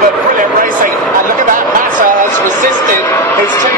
but brilliant racing. And look at that, Massa has resisted his team.